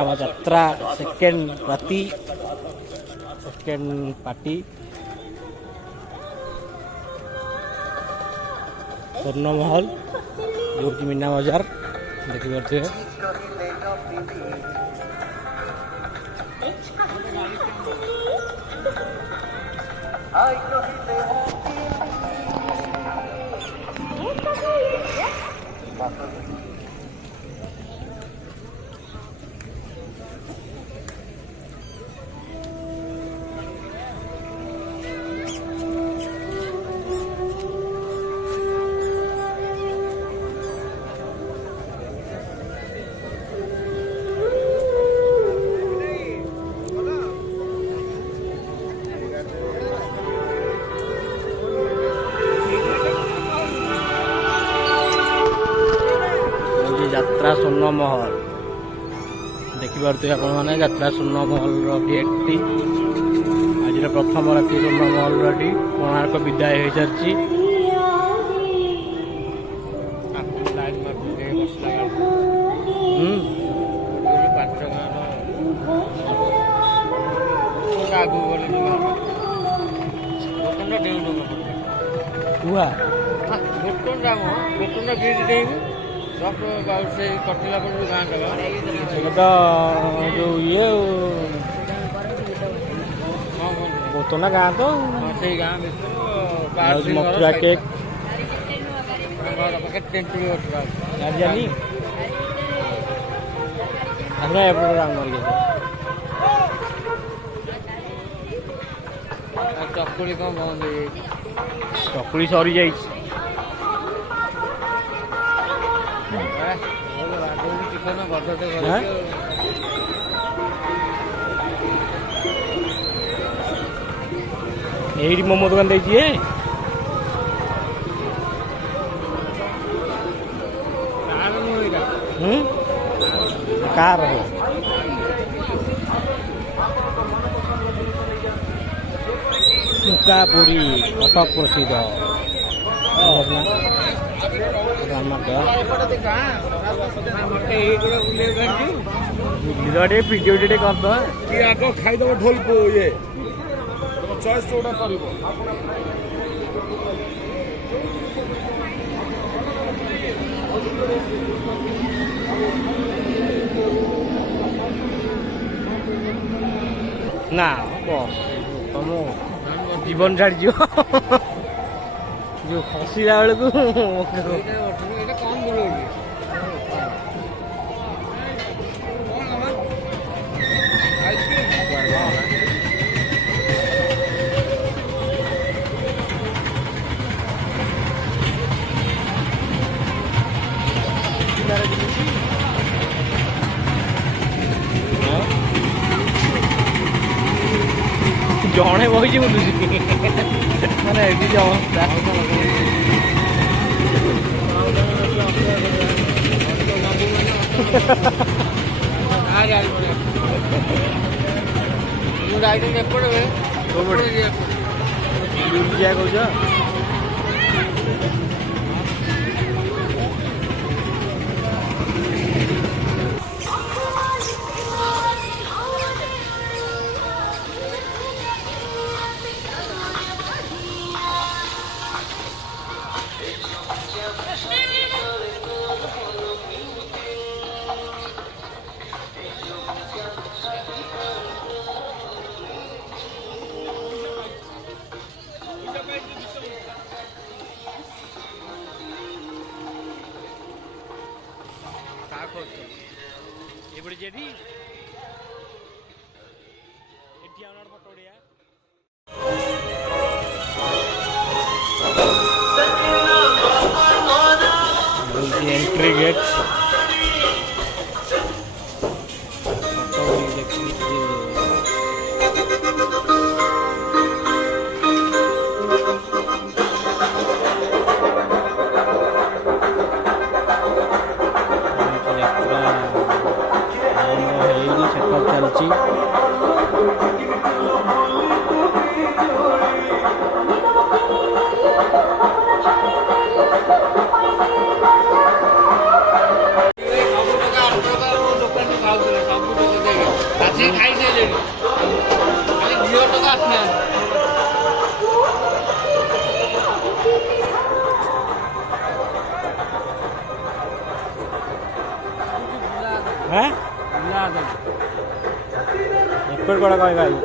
ଆମ ଯାତ୍ରା ସେକେଣ୍ଡ ରାତି ସେକେଣ୍ଡ ପାର୍ଟି ସ୍ୱର୍ଣ୍ଣମହଲ ଯୋଉଠି ମୀନା ବଜାର ଦେଖିପାରୁଥିବେ। ଯାତ୍ରା ସ୍ୱର୍ଣ୍ଣମହଲ ଦେଖିପାରୁଥିବେ ଆପଣମାନେ। ଯାତ୍ରା ସ୍ୱର୍ଣ୍ଣମହଲର ଗେଟ୍ଟି ଆଜିର ପ୍ରଥମ ରାତି ସ୍ୱର୍ଣ୍ଣମହଲଟି କୋଣାର୍କ ବିଦାୟ ହୋଇସାରିଛି। କଟିଲା ପରେ ଗାଁ ସେଟା ଯୋଉ ଇଏ ବୋତନା ଗାଁ ତ ସେଇ ଗାଁ ମଥୁରା କେକ୍ ତେନ୍ତୁଳି ଜାଣି ଆମେ ଏପଟେ ରାମ ଚକୁଳି କଣ ବନ୍ଦ ହେଇଯାଇଛି। ଚକୁଳି ସରିଯାଇଛି। ଏଇଠି ମୋମୋ ଦୋକାନ ଦେଇଛି କାର ଟୁକା ପୁରୀ କଟକ ପ୍ରସିଦ୍ଧ ଭିଡ଼ିଓ ଟିକେ କରିଦେବା। ଆଗ ଖାଇଦେବ ଢୋଲ ଇଏ ଚଏସ୍ ଯୋଉଟା କରିବ। ନା ବସ୍ ତମ ଜୀବନ ଛାଡ଼ିଯିବ ଯୋଉ ଖସିଲା ବେଳକୁ ଜଣେ ବହିଛି ବୁଲୁଛି ମାନେ ଏଠି ଅବସ୍ଥା। କହୁଛ ଏପଟେ ଯେଠି ଏଠି ଆମର ପଟୋଡ଼ିଆ एंट्री गेट चलती ఎప్పుడు కూడా కాదు